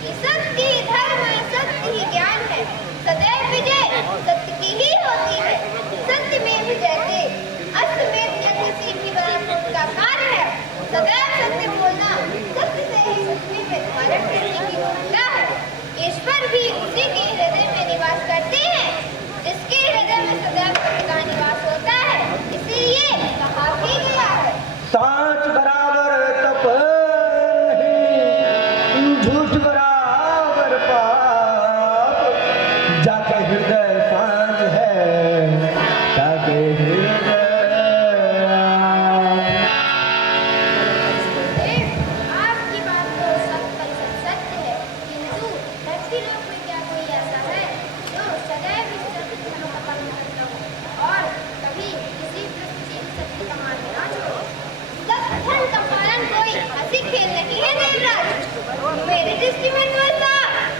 कि सत्य ही धर्म है, सत्य ही ज्ञान है। सदैव विजय सत्य की ही होती है। सत्य में विजय के अश्वमेध किसी भी बड़ा का कार्य है। सदैव सत्य बोलना, सत्य से ही पृथ्वी में धारण करने की भूमिका है। ईश्वर भी उसी के हृदय में निवास करते हैं जिसके हृदय में सदैव सत्य का निवास होता है। इसीलिए कहा भी गया है, सांच बराबर तप नहीं, झूठ बराबर पाप। जाके हृदय सांच है, जाके हृदय। आपकी बात तो 100% सत्य है, किंतु धरती लोक में क्या कोई ऐसा है जो सदैव इस सत्य धर्म का पालन करता हो और कभी किसी परिस्थिति में सत्य का मार्ग ना छोड़े? सत्य धर्म का पालन कोई हंसी खेल नहीं है देवराज। मेरी दृष्टि में तो ऐसा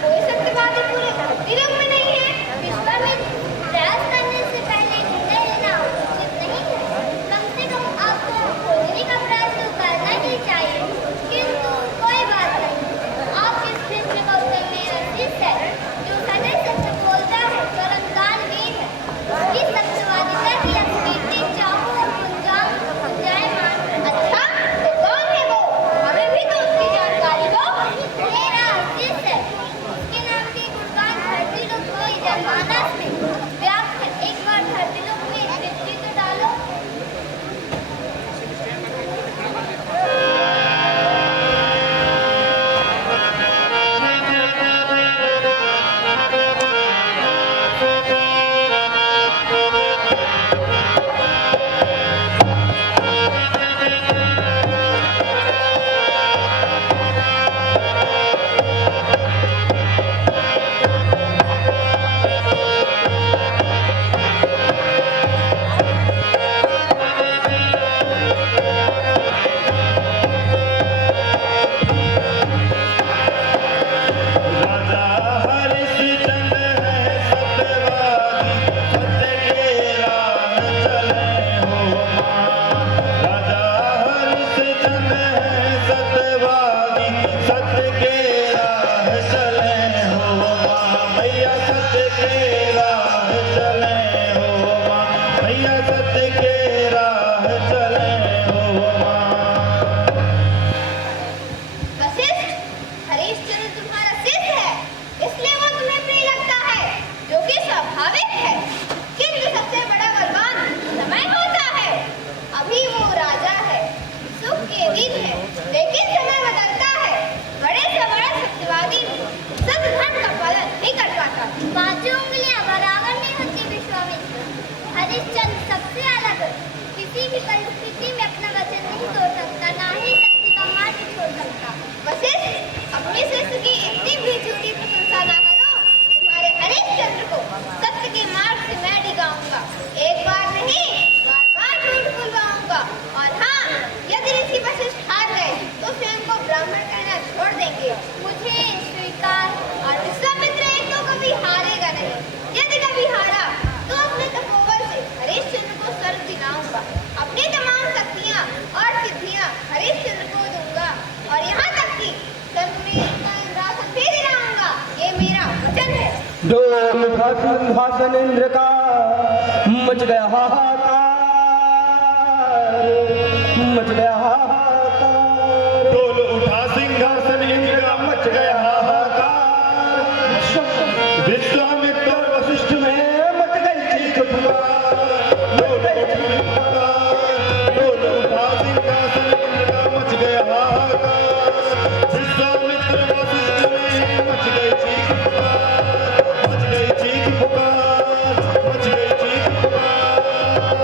कोई सत्यवादी पूरे धरती लोक में नहीं है। विश्वामित्र, प्रयास करने से पहले निर्णय लेना उचित नहीं है। कम से कम आपको खोजने का प्रयास तो करना ही चाहिए। किंतु कोई बात नहीं, आपके इस प्रश्न का उत्तर मेरा शिष्य है जो सदैव सत्य बोलता है, परम दानवीर है। उसकी सत्यवादिता की अभिव्यक्ति चाहो गुंजायमान। अच्छा, तो कौन है वो? हमें भी तो उसकी जानकारी दो। मेरा शिष्य है, उसके नाम के गुणगान धरती लोक को जनमानस में व्याप्त है। एक बार धरती लोक में दृष्टि तो डालो। राजा हरिश्चंद्र है सत्यवादी, सत्य के राह चले हो मां। राजा हरिश्चंद्र है सत्यवादी, सत्य के राह चले हो मां। भैया सत्य के राह चले हो मां, भैया सत्य के राह चले हो मां। वशिष्ठ, हरिश्चंद्र तुम्हारा शिष्य है, इसलिए वो तुम्हें प्रिय लगता है, जो कि स्वाभाविक है। किंतु सबसे बड़ा बलवान समय होता है। अभी वो राजा है, सुख के दिन है, लेकिन समय बदलता है। बड़े से बड़ा सत्यवादी सत्य धर्म का पालन नहीं कर पाता। पांचों उंगलियां बराबर नहीं होती विश्वामित्र। हरिश्चंद्र सबसे अलग है। किसी भी परिस्थिति में अपना वचन नहीं तोड़ सकता, ना ही सत्य का मार्ग छोड़ सकता। वशिष्ठ, अपने शिष्य की इतनी भी झूठी प्रशंसा ना करो। तुम्हारे हरिश्चंद्र को सत्य के मार्ग से मैं डिगाऊंगा। एक बार नहीं, बार बार झूठ बुलवाऊंगा। और हाँ, यदि ऋषि वशिष्ठ हार गए तो स्वयं को ब्राह्मण कहना छोड़ देंगे। मुझे स्वीकार। और विश्वामित्र एक तो कभी हारेगा नहीं। यदि कभी हारा तो अपने तपोबल से हरिश्चंद्र को स्वर्ग दिलाऊंगा। अपनी तमाम शक्तियां और सिद्धियां हरिश्चंद्र को दूंगा और यहाँ तक कि संतुलित का इंद्रासन भी दिलाऊंगा। ये मेरा वचन है। डोल उठा सिंहासन इंद्र का, मच गया हाहाकार, मच गया हाहाकार। डोल उठा सिंहासन इंद्र का, मच गया हाहाकार। विश्वामित्र और वशिष्ठ में मच गई चीख पुकार, डोल उठा सिंहासन इंद्र का, मच गया हाहाकार। विश्वामित्र और वशिष्ठ में मच गई चीख पुकार, मच गई चीख पुकार, मच गई चीख पुकार।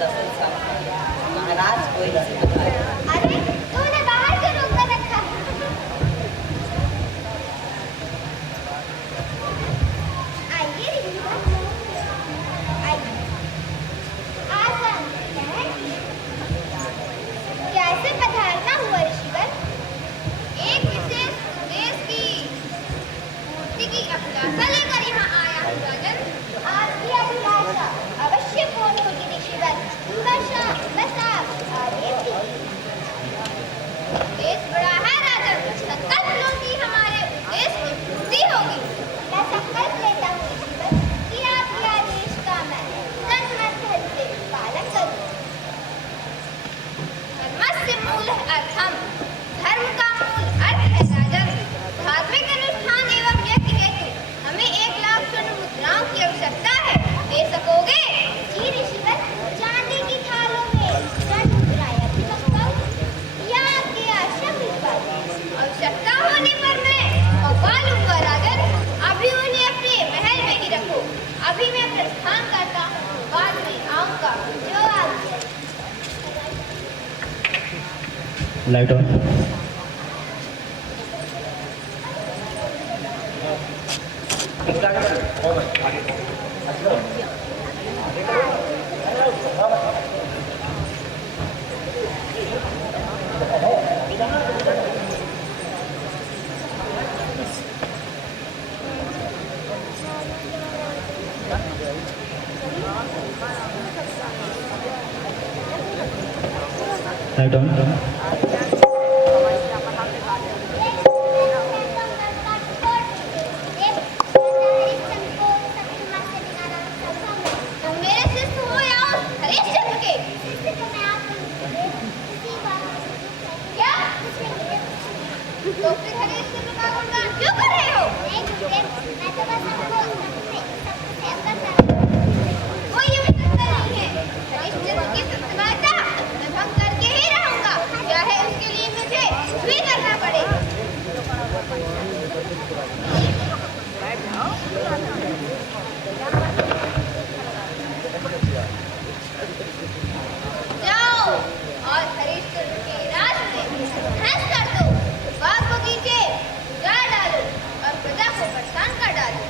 दरअसल महाराज कोई नहीं बताया। अरे तूने बाहर क्यों रोक कर रखा? आइए ऋषिवर, आइए। आसन है। कैसे पधारना हुआ ऋषिवर? एक विशेष देश की मूर्ति की अभिलाषा लेकर यहाँ आया हूँ राजन। आपकी अभिलाषा अवश्य पूर्ण होगी ऋषिवर। बस आप आगे देश बड़ा है राजन, संकल्प लो कि हमारे देश की पूर्ति होगी। मैं संकल्प लेता हूँ ऋषिवर कि आपके आदेश का मैं तन मन धन से पालन करूँ। धर्मस्य मूलः अर्थम, धर्म का मूल अर्थ है राजन। धार्मिक अनुष्ठान एवं यज्ञ हेतु हमें 1 लाख स्वर्ण मुद्राओं की आवश्यकता है। दे सकोगे? जी ऋषिवर, चांदी की थालों में स्वर्ण मुद्राएं रखवाऊं या आपकी आशा भिजवाऊं? आवश्यकता होने पर मैं मंगवा लूंगा राजन। अभी उन्हें अपने महल में ही रखो। अभी मैं प्रस्थान करता हूँ, बाद में आऊंगा। जो आज्ञा। Light on. Light on. तुम मेरे शिष्य हो या उस हरिश्चंद्र के? क्या? तो फिर हरिश्चंद्र का गुणगान क्यों कर रहे हो? कोई ये सत्ता नहीं है। हरिश्चंद्र की सत्यवादिता मैं भंग करके ही रहूंगा, चाहे उसके लिए मुझे कुछ भी करना पड़े। जाओ और हरिश्चंद्र के राज में ध्वंस कर दो। बाग बगीचे उजाड़ डालो और प्रजा को परेशान कर डालो।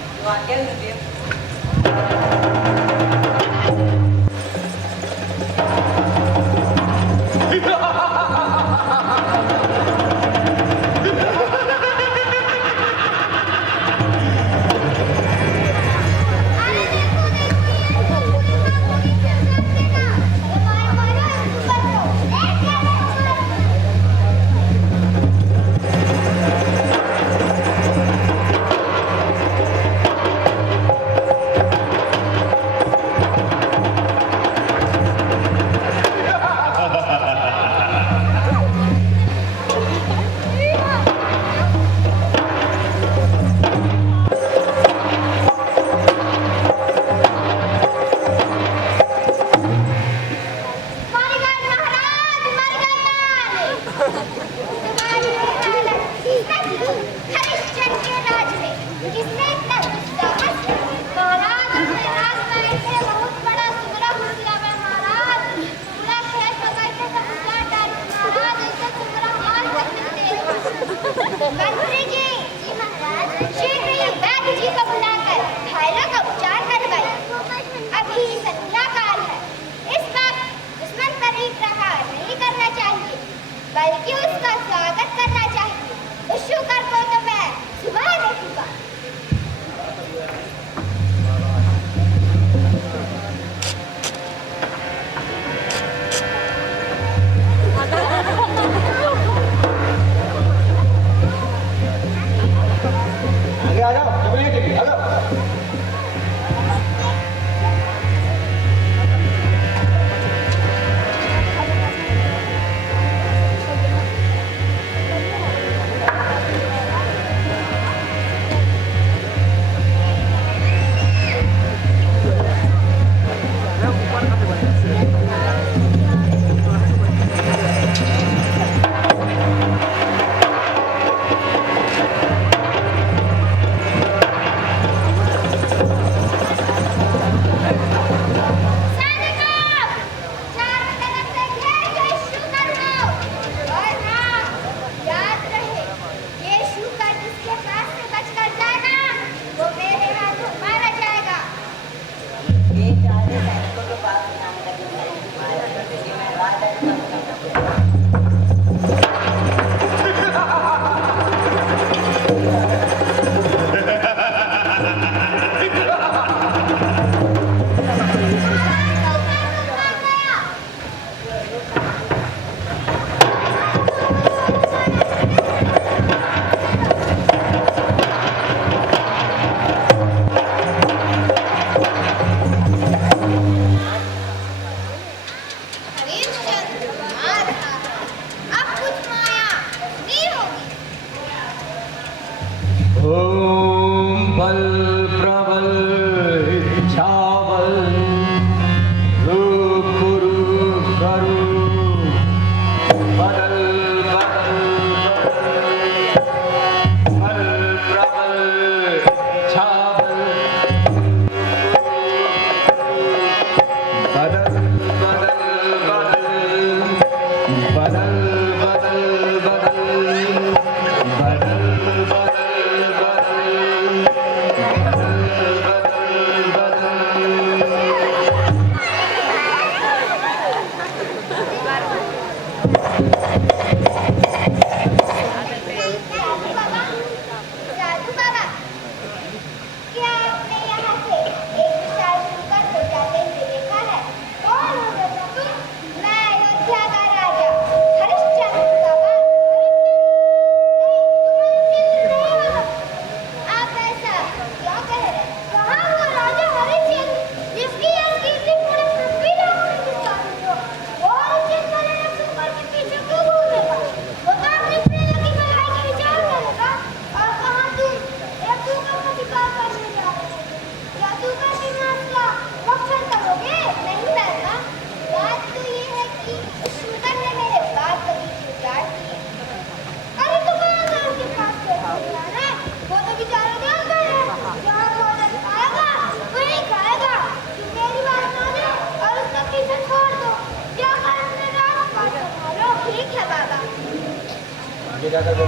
बाबा,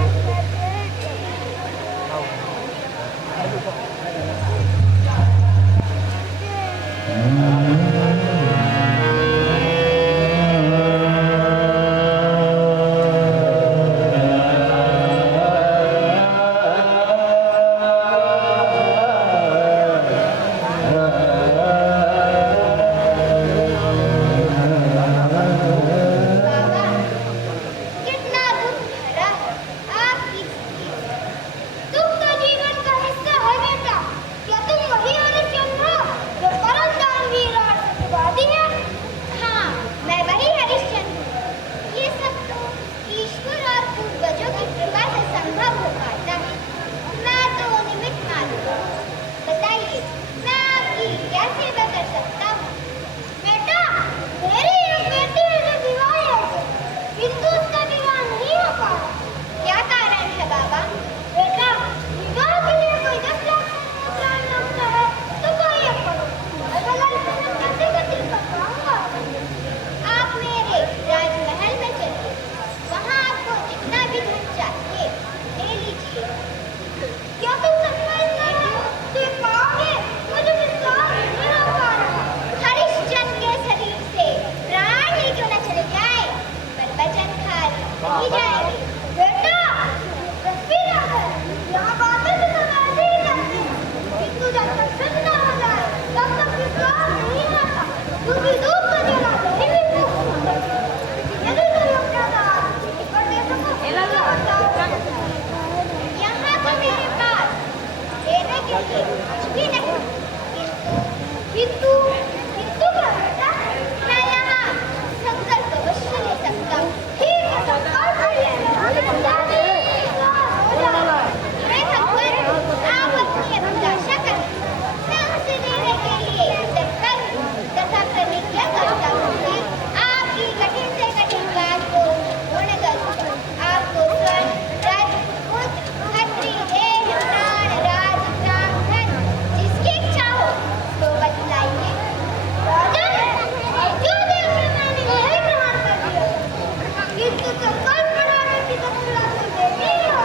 कितना दुख भरा है आपकी स्थिति। तुम तो जीवन का हिस्सा है बेटा। क्या तुम वही हरिश्चंद्र हो जो परम दानवीर और सत्यवादी है? हाँ, मैं वही हरिश्चंद्र हूँ। ये सब तो ईश्वर और पूर्वजों की कृपा से संभव हो पाता है। मैं तो निमित्त मात्र हूँ। बताइए, मैं आपकी क्या सेवा कर सकता हूँ? बेटा, मेरी एक बेटी है जो विवाह है, किंतु उसका विवाह नहीं हो पा रहा। क्या कारण है बाबा? बेटा, विवाह के लिए कोई 10 लाख मुद्रा लगता है तो कोई एक करोड़। अलग-अलग मैं कैसे गति कर पाऊंगा? आप मेरे राजमहल में चलिए, वहाँ आपको जितना भी धन चाहिए ले लीजिए। क्या तुम सचमुच देख पाओगे? मुझे विश्वास नहीं हो पा रहा। हरिश्चंद्र के शरीर से प्राण ही क्यों न चले जाए, पर वचन खाली नहीं जाएंगे। बेटा, पृथ्वी न कर, यहाँ बातें तो समझ ही जाती हैं, किंतु जब तक सच न हो जाए तब तक विश्वास नहीं आता। क्योंकि दूध का जला दही भी फूंक होता है। यदि तुम अपना दांत ऊपर दे सको तो बताओ। यहाँ तो मेरे पास देने के लिए कुछ भी नहीं, किंतु किंतु क्या बेटा? मैं यहाँ संकल्प अवश्य ले सकता हूँ। ठीक है, संकल्प ले लो। हे भगवान, आप अपनी अभिलाषा करें। मैं उसे देने के लिए तत्पर हूँ तथा प्रतिज्ञा करता हूँ कि आपकी कठिन से कठिन बात को पूर्ण करूँ। आपको स्वर्ण, रत्न, पुत्र, खत्री, देह, प्राण, राज, ग्राम, धन, जिसकी इच्छा हो तो बतलाइए। राजन, जो देंगे मैंने वही ग्रहण कर लिया, किंतु संकल्प बढ़ाने की दक्षिणा तो देनी ही हो।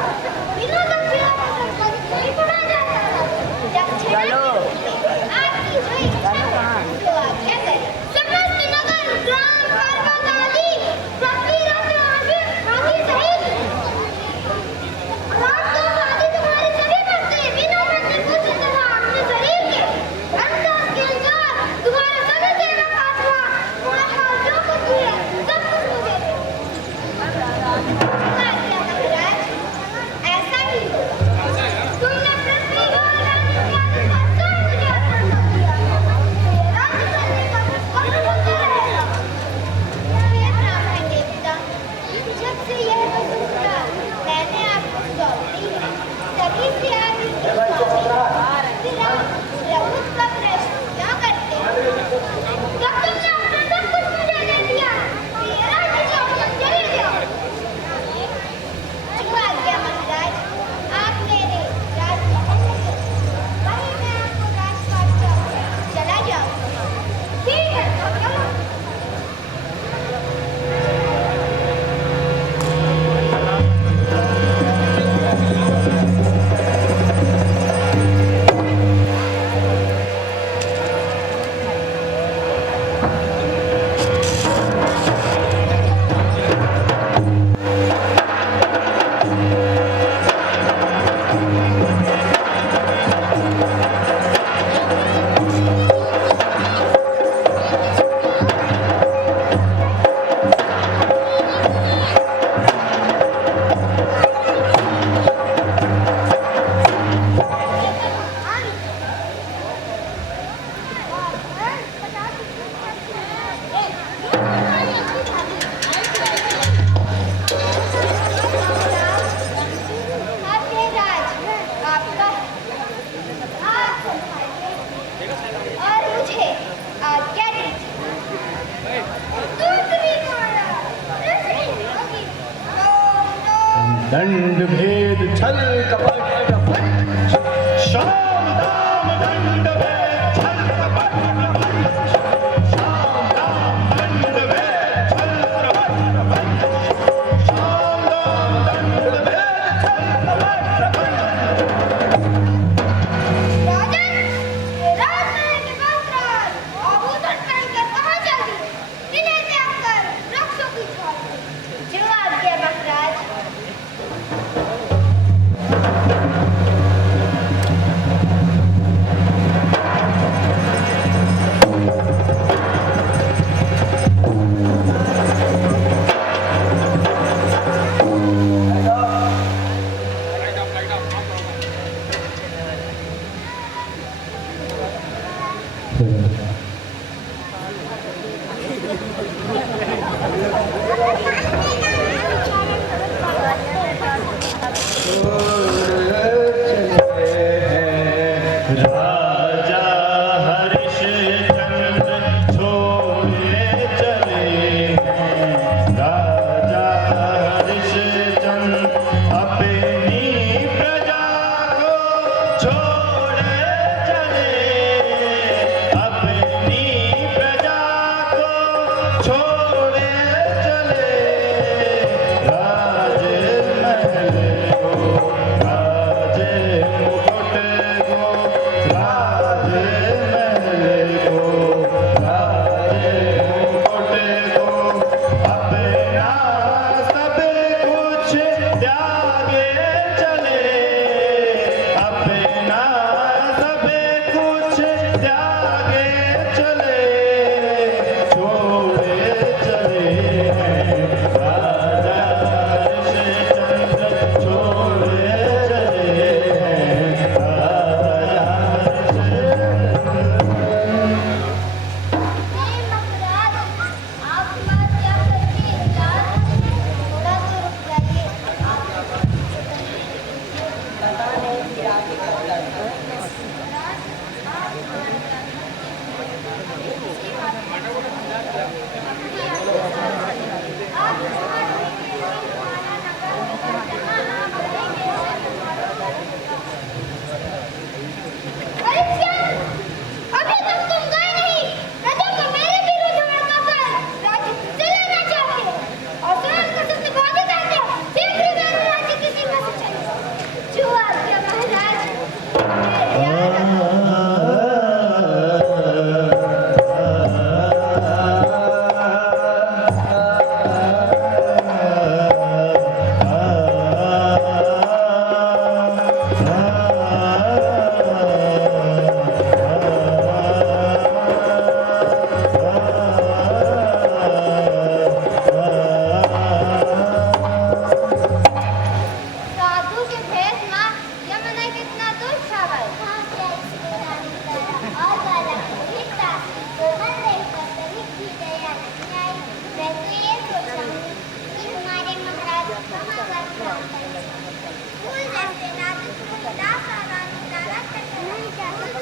बिना दक्षिणा के संकल्प नहीं बढ़ा जाता। दक्षिणा के लिए आपकी जो इच्छा हो तो आज्ञा करें। समस्त नगर, ग्राम, पर्वत आदि पृथ्वी रत्न आदि सहित राजकोष आदि तुम्हारे सभी बच्चे बिना बच्चे पूछे तथा अपने शरीर के अंदाज के अनुसार तुम्हारे सभी सेवक आत्मा तुम्हारे पास जो कुछ भी है सब कुछ मुझे दे। आज्ञा महाराज, ऐसा ही हो। तुमने पृथ्वी और राज्य के अनुसार सब मुझे अर्पण कर दिया है। ये राज्य करने का संकल्प मुझे रहेगा। हे ब्राह्मण देवता, जब से यह वसुंधरा मैंने आपको सौंपी है, तभी से आप इसके स्वामी फिर आप प्रभु का प्रश्न क्या करते हैं? जब तुमने अपना सब कुछ मुझे दे दिया, तो ये राज्य छोड़कर चले जाओ। जो आज्ञा महाराज, आप मेरे राजमहल में चलिए, वहीं मैं आपको राजपाट कर चला जाऊंगा। ठीक है, तो चलो। आपके राज आपका है। आप संभालिए और मुझे आज्ञा दीजिए। दूसरी माला, दूसरी होगी। दंड भेद छल कपट पंच शाम दाम दंड भेद छल कपट प्रपंच। शाम दाम दंड भेद छल कपट प्रपंच। शाम दाम दंड भेद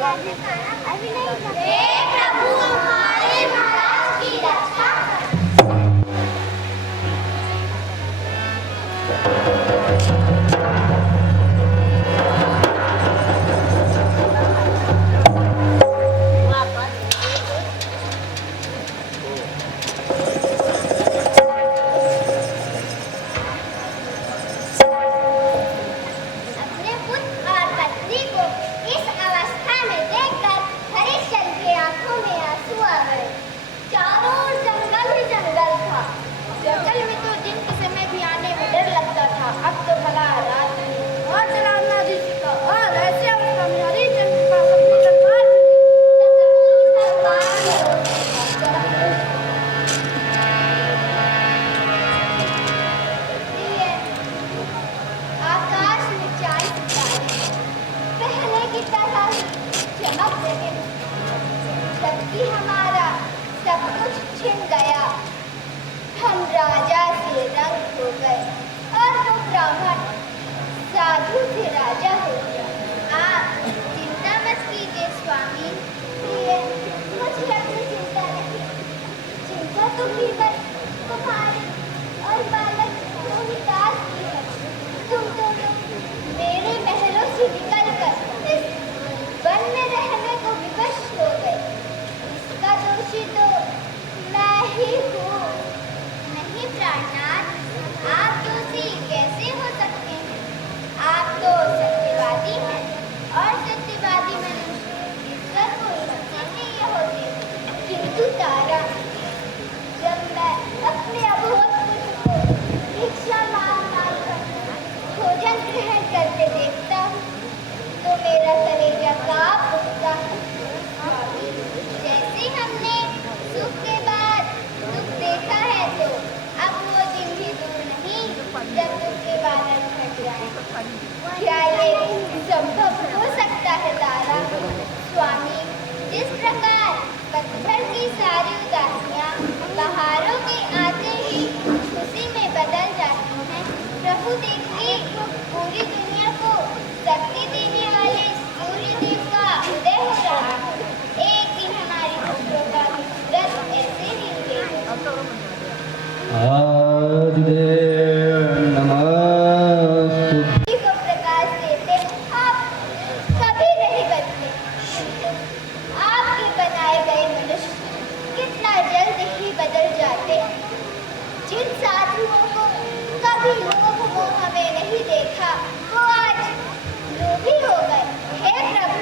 हे प्रभु हमारे महाराज की रक्षा अपने पुत्र और पत्नी को इस अवस्था में देखकर हरिश्चंद्र की आंखों में आंसू आ गए। चारों ओर जंगल ही जंगल था। जंगल में तो दिन के समय भी आने में डर लगता था, अब तो भला रात में और चलाना जी का। और ऐसे अवस्था में हरिश्चंद्र का अपनी तलवार आकाश में चार सितारे पहले की तरह ही चमक रहे, जबकि हमारा सब कुछ छिन गया। हम राजा से रंग हो गए और वो ब्राह्मण साधु से राजा हो गया। आप चिंता मत कीजिए स्वामी, मुझे अपनी चिंता नहीं। चिंता तो केवल तुम्हारे और बालक रोहिदास की है। तुम दोनों मेरे महलों से निकलकर इस वन में रहने को विवश हो गए। इसका दोषी तो मैं ही हूँ। नहीं प्राणनाथ, आप दोषी कैसे हो सकते हैं? आप तो सत्यवादी हैं और सत्यवादी मनुष्य ईश्वर को इसीलिए होते हैं। किंतु तारा, जब मैं अपने अबोध पुत्र को भिक्षा मांग कर भोजन ग्रहण करते देखता हूँ तो मेरा कलेजा कांप उठता है। जैसे हमने सुख के बाद दुख देखा है, तो अब वो दिन भी दूर नहीं जब दुख के बादल छट जाए। क्या ये संभव हो सकता है तारा? स्वामी, जिस प्रकार पत्थर की सारी उदासियां बहारों के आते ही खुशी में बदल जाती हैं, प्रभु देखिए पूरी दुनिया को शक्ति देने वाले सूर्य देव का उदय हो रहा है। एक दिन हमारी पुत्रों का भी व्रत ऐसे ही उदेगा। आदिदेव नमस्तु। पृथ्वी को प्रकाश देते आप कभी नहीं बदले, किंतु आपके बनाए गए मनुष्य कितना जल्द ही बदल जाते। जिन साधुओं को कभी लोभ मोह में नहीं देखा, वो आज लोभी हो गए। हे प्रभु,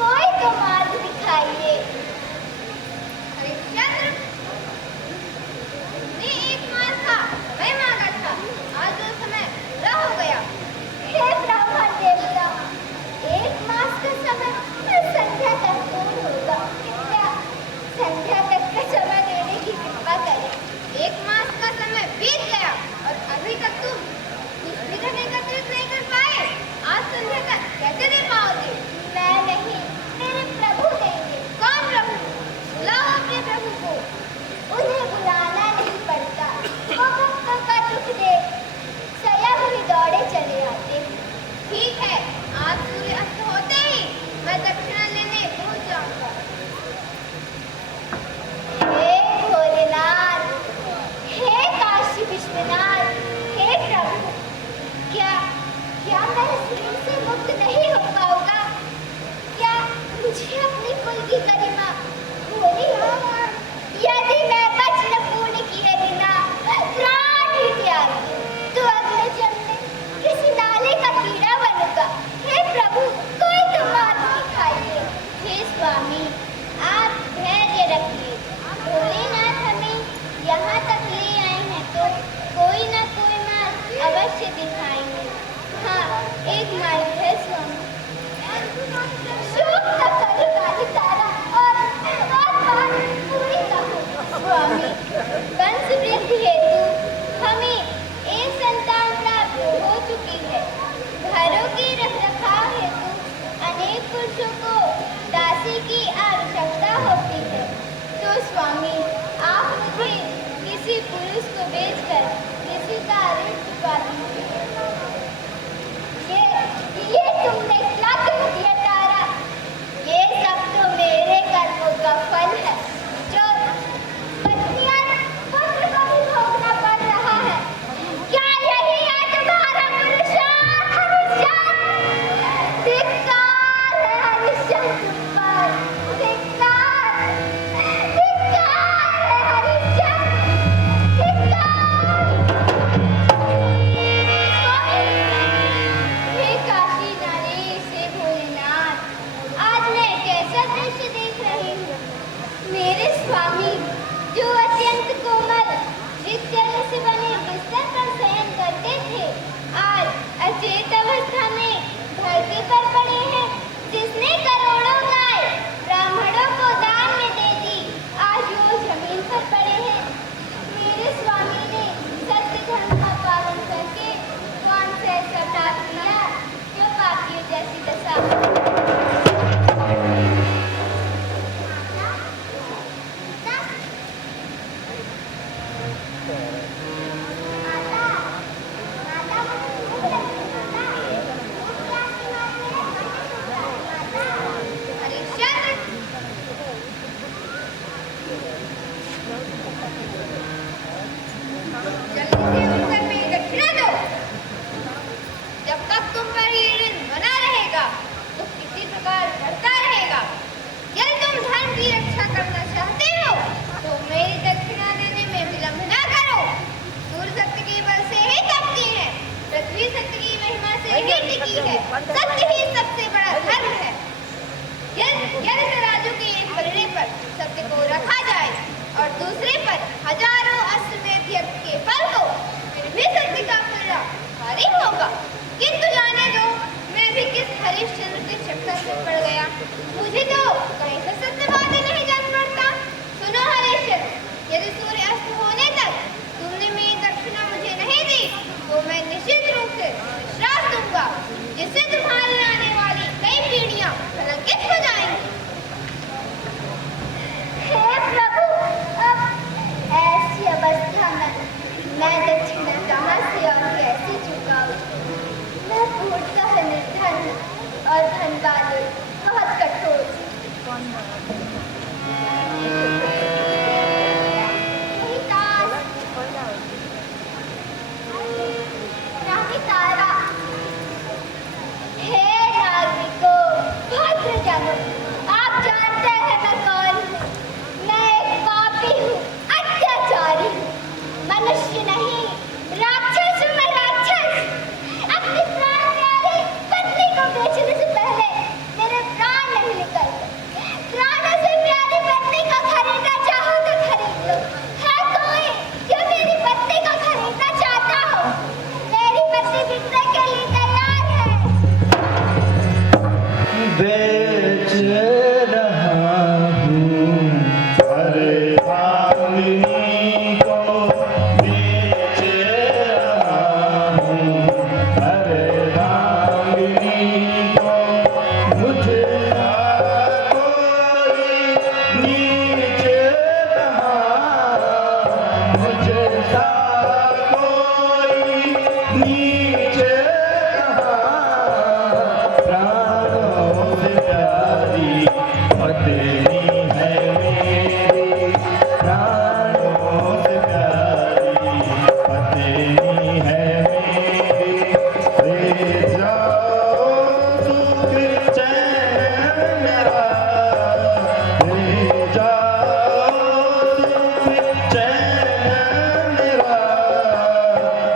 कोई तो मार्ग दिखाइए। हरिश्चंद्र ने एक मास का समय मांगा था, आज वो समय पूरा हो गया। हे ब्राह्मण देवता, एक मास का समय संध्या तक पूर्ण होगा। कृपया संध्या तक का समय देने की कृपा करें। एक मास का समय बीत गया और अभी तक तुम कुछ भी धन एकत्रित नहीं कर पाए। आज संध्या तक कैसे दे पाओगे? मैं नहीं, मेरे प्रभु देंगे। कौन प्रभु? बुलाओ अपने प्रभु को। उन्हें बुलाना नहीं पड़ता, वो भक्तों का दुख देख स्वयं ही दौड़े चले आते। ठीक है, आज सूर्य अस्त होते ही मैं दक्षिणा लेने पहुंच जाऊंगा। हे भोलेनाथ, हे काशी विश्वनाथ, हे प्रभु, क्या मैं इस ऋण से मुक्त नहीं हो पाऊंगा? क्या मुझे अपनी कुल की गरिमा खोनी हो? यदि मैं वचन पूर्ण किए बिना प्राण ही त्याग दूं, तो अगले जन्म में किसी नाले का कीड़ा बनूंगा। हे प्रभु, कोई तो मार्ग दिखाइए। हे स्वामी, आप धैर्य रखिए। भोलेनाथ हमें यहाँ तक ले आए हैं, तो कोई ना कोई मार्ग अवश्य दिखाएंगे। हाँ, एक मार्ग है स्वामी। शोक न करो काली तारा, और बात पूरी कहो। स्वामी, वंश वृद्धि हेतु हमें एक संतान प्राप्त हो चुकी है। घरों के रखरखाव हेतु अनेक पुरुषों को दासी की आवश्यकता होती है। तो स्वामी, आप मुझे किसी पुरुष को बेचकर किसी का ऋण चुका दीजिए। ये तुमने क्या कह दिया तारा? ये मुझे उत्तर में दक्षिणा दो। जब तक तुम पर ये ऋण बना रहेगा तो किसी प्रकार बढ़ता रहेगा। यदि तुम धर्म की रक्षा करना चाहते हो तो मेरी दक्षिणा देने में विलंब न करो। सूर्य सत्य के बल से ही तपती है, पृथ्वी सत्य की महिमा से ही टिकी है। सत्य ही सबसे बड़ा धर्म है। यदि तराजू के एक पलड़े पर सत्य को रखा जाए और दूसरे पर हजारों अश्वमेध यज्ञ के फल को, फिर भी सत्य का पलड़ा भारी होगा। किंतु जाने दो, मैं भी किस हरिश्चंद्र के चक्कर में पड़ गया। मुझे तो कहीं से सत्यवादी नहीं जान पड़ता। सुनो हरिश्चंद्र, यदि सूर्य अस्त होने तक तुमने मेरी दक्षिणा मुझे नहीं दी तो मैं निश्चित रूप से श्राप दूंगा, जिससे तुम्हारी आने वाली कई पीढ़ियां कलंकित हो जाएंगी। हे प्रभु, अब ऐसी अवस्था में मैं दक्षिणा कहाँ से और कैसे चुकाऊं? मैं पूर्णतः निर्धन और धन वाले बहुत कठोर। तारा, हे नागरिकों, भद्रजनों, आप जानते हैं मैं कौन हूँ। मैं एक पापी हूँ, अत्याचारी हूँ, मनुष्य नहीं, राक्षस हूँ मैं, राक्षस। अपनी प्राण प्यारी पत्नी को बेचने से पहले मेरे प्राण नहीं निकलते। प्राणों से प्यारी पत्नी को खरीदना चाहो तो खरीद लो। है कोई जो मेरी पत्नी को खरीदना चाहता हो? मेरी पत्नी बिकने के लिए तैयार है। बेच रहा हूँ अरे भामिनी को बेच रहा हूँ, अरे भामिनी को मुझे ना कोई नीच कहा, मुझे सा कोई नीच कहा। प्राणों से प्यारी पत्नी है मेरी, प्राणों से प्यारी पत्नी है मेरी। ले जाओ सुख चैन मेरा, ले जाओ सुख चैन मेरा।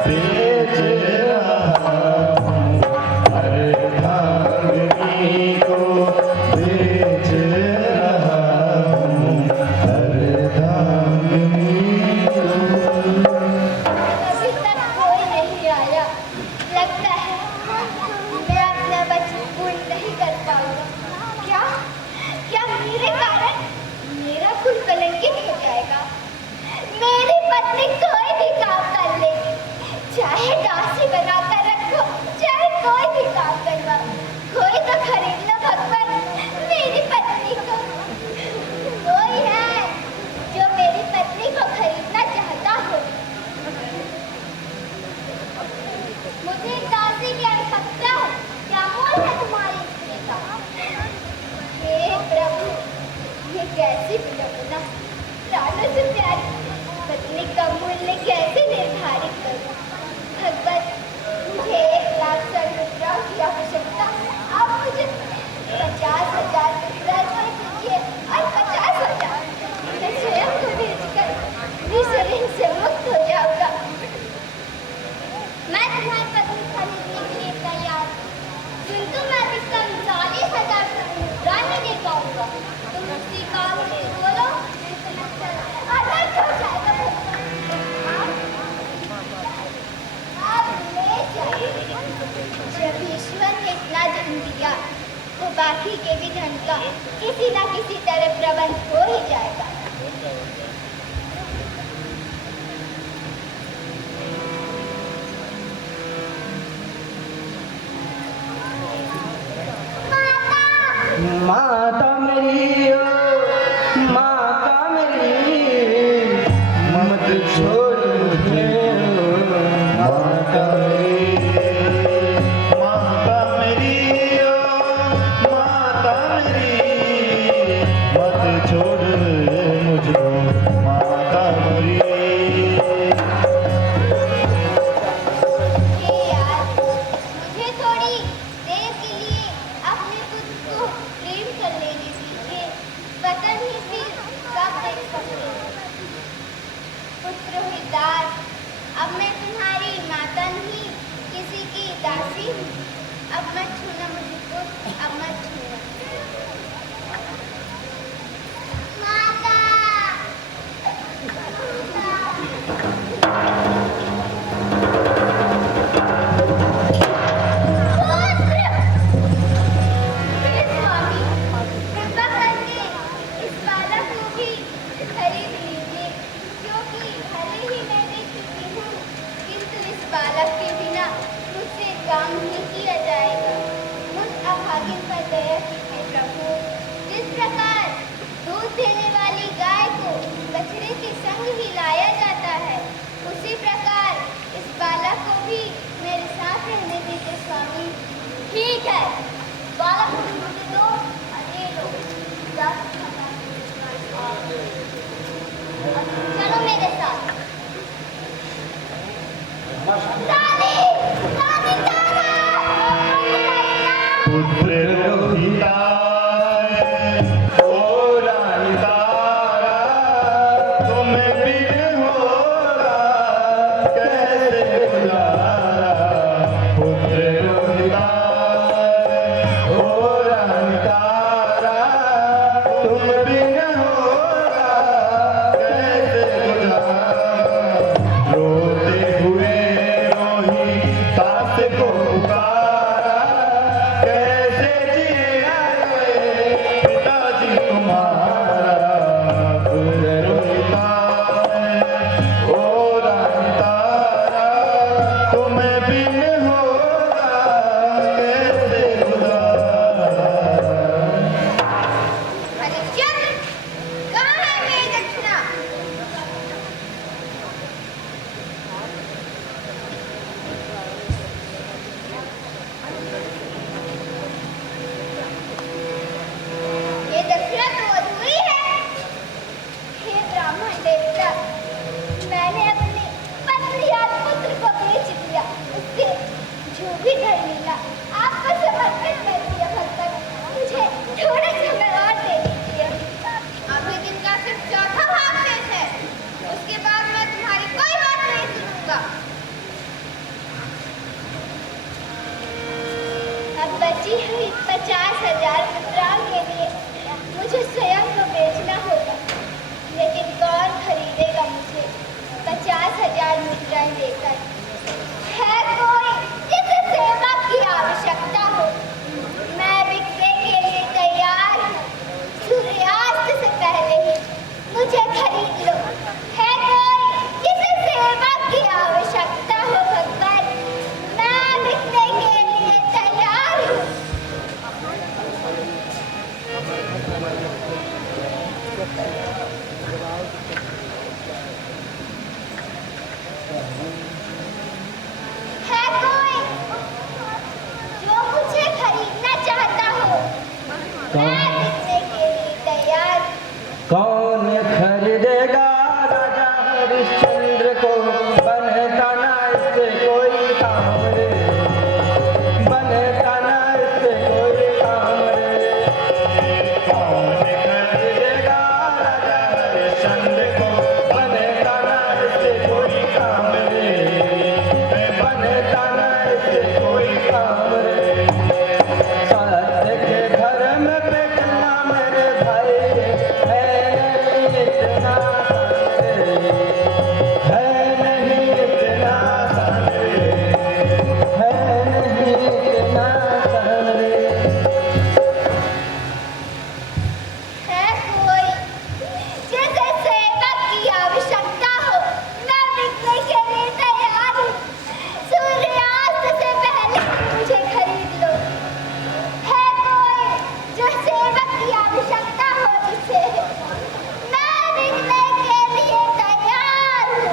बेच रहा हूँ अरे भामिनी को, बेच रहा हूँ अरे भामिनी को। अभी तक कोई नहीं आया। लगता है मैं अपना वचन पूर्ण नहीं कर पाऊंगा। क्या मेरे कारण मेरा कुल कलंकित हो जाएगा? मेरी पत्नी कोई भी काम कर लेगी, चाहे दासी बनाकर रखो, चाहे कोई भी काम करवाओ। कोई तो खरीद लो भगवान मेरी पत्नी को। कोई है जो मेरी पत्नी को खरीदना चाहता हो? मुझे एक दासी की आवश्यकता है। क्या मोल है तुम्हारी स्त्री का? हे प्रभु, ये कैसी विडंबना! प्राणों से प्यारी पत्नी का मूल्य कैसे निर्धारित करूं? भगवान, मुझे 1,00,000 स्वर्ण मुद्राओं की आवश्यकता। आप मुझे 50,000 मुद्राएं दीजिए और 50,000 मैं स्वयं को बेचकर इस ऋण से मुक्त हो जाऊंगा। मैं तुम्हारी पत्नी खरीदने के लिए तैयार हूँ, किंतु मैं इसका 40,000 मुद्राएं नहीं दे पाऊंगा। तुम स्वीकार हो तो बोलो, अलग हो जाएगा। आप ले जाइए। जब ईश्वर ने इतना धन दिया तो बाकी के भी धन का किसी न किसी तरह प्रबंध हो ही जाएगा। माता मेरी ओ माता मेरी, मत छोड़ मुझे ओ माता मेरी। माता मेरी ओ माता मेरी, मत छोड़ पुत्र हुई दास। अब मैं तुम्हारी माता नहीं, किसी की दासी हूँ। अब मत छूना मुझको, अब मत छूना। माता, मेरे स्वामी, कृपा करके इस बालक को भी खरीद लीजिए, क्योंकि भले ही मैं देख चुकी हूँ, किंतु इस बालक के बिना मुझसे काम नहीं किया जाएगा। मुझ अभागिन पर दया कीजिए प्रभु। जिस प्रकार दूध देने वाली गाय को बछड़े के संग ही लाया जाता है, उसी प्रकार इस बालक को भी मेरे साथ रहने दीजिए स्वामी। ठीक है, बालक को मुझे दो और ये लो। चलो मेरे साथ। दादी, दादी तारा, पुत्र रोहिता ओ रानी तारा, तुम्हें बिन होगा कैसे गुजारा। पुत्र रोहिता ओ रानी तारा, तुम बिन होगा कैसे गुजारा। रोते हुए रोहिता से को पुकारा, कैसे जिया पिताजी तुम्हारा। पुत्र रोहिता ओ रानी तारा, तुम्हें बिन होगा कैसे गुजारा। हरिश्चंद्र, कहाँ है मेरी दक्षिणा? ये दक्षिणा तो अधूरी है। हे ब्राह्मण देवता, मैंने अपने पत्नीयाद पुत्र को बेच दिया। उससे जो भी धन मिला आपको समर्पित कर दिया। भक्तन, मुझे थोड़ा समय और दे दीजिए। अभी दिन का सिर्फ चौथा भाग शेष है। उसके बाद मैं तुम्हारी कोई बात नहीं सुनूंगा। अब बची हुई 50,000 मुद्राओं के लिए मुझे स्वयं को बेचना होगा। लेकिन कौन खरीदेगा मुझे 50,000 मुद्राएं देकर? है कोई जिसे सेवा की आवश्यकता हो? मैं बिकने के लिए तैयार हूँ। सूर्यास्त से पहले ही मुझे खरीद लो। है कोई जिसे सेवा की आवश्यकता हो भगवान? मैं बिकने के लिए तैयार हूँ। है कोई जो मुझे खरीदना चाहता हो? मैं बिकने के लिए तैयार हूँ। कौन खरीदेगा राजा हरिश्चंद्र को? बनता ना इससे कोई काम रे, बनता ना इससे कोई काम रे। कौन खरीदेगा राजा हरिश्चंद्र को? बनता ना इससे कोई काम रे, बनता ना इससे कोई काम रे। सत्य के धर्म पे चलना मेरे भाई, है नहीं इतना आसान रे, है नहीं इतना आसान रे, है नहीं इतना आसान रे। है कोई जिसे सेवा की आवश्यकता हो? मैं बिकने के लिए तैयार हूँ। सूर्यास्त से पहले मुझे खरीद लो। है कोई जो सेवा की आवश्यकता हो जिसे? मैं बिकने के लिए तैयार हूँ।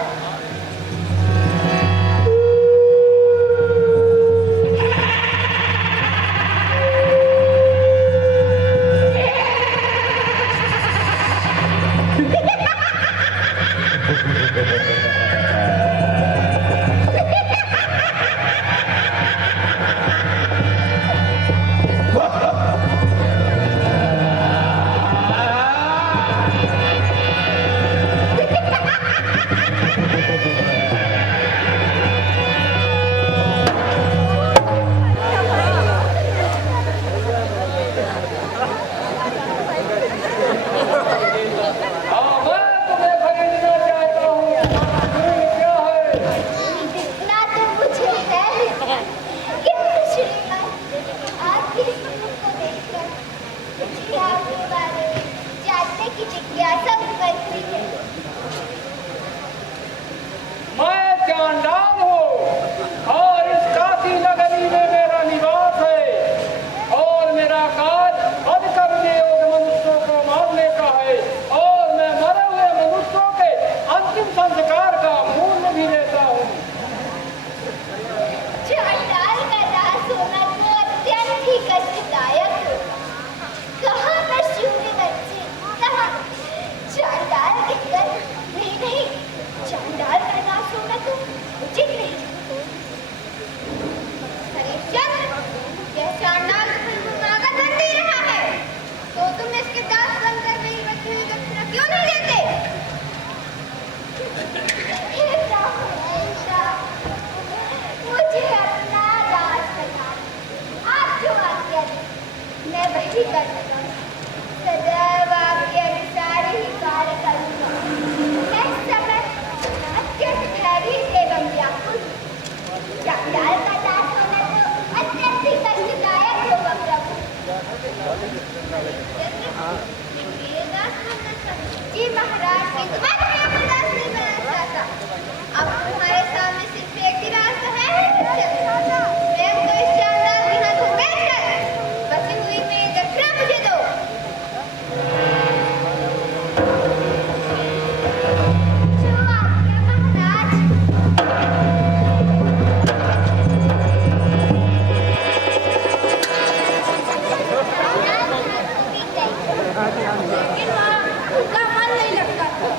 मुझे अपना राज बता दो। आप जो आज्ञा दें, मैं वही कर सकूँ। सदैव आपके अनुसार ही कार्य करूँगा। मैं इस समय अत्यंत भयभीत एवं व्याकुल हूँ। चांडाल का दास होना तो अत्यंत ही कष्टदायक होगा प्रभु। मेरे दास बनना चाहते? जी महाराज, किंतु मैं तुम्हें अपना दास नहीं बनाना चाहता। अब तुम्हारे सामने सिर्फ एक ही रास्ता है। मैं तो इस चांडाल के हाथों बेचकर बची हुई मेरी दक्षिणा मुझे दो। जो आज्ञा महाराज। लेकिन वहाँ उनका मन नहीं लगता था।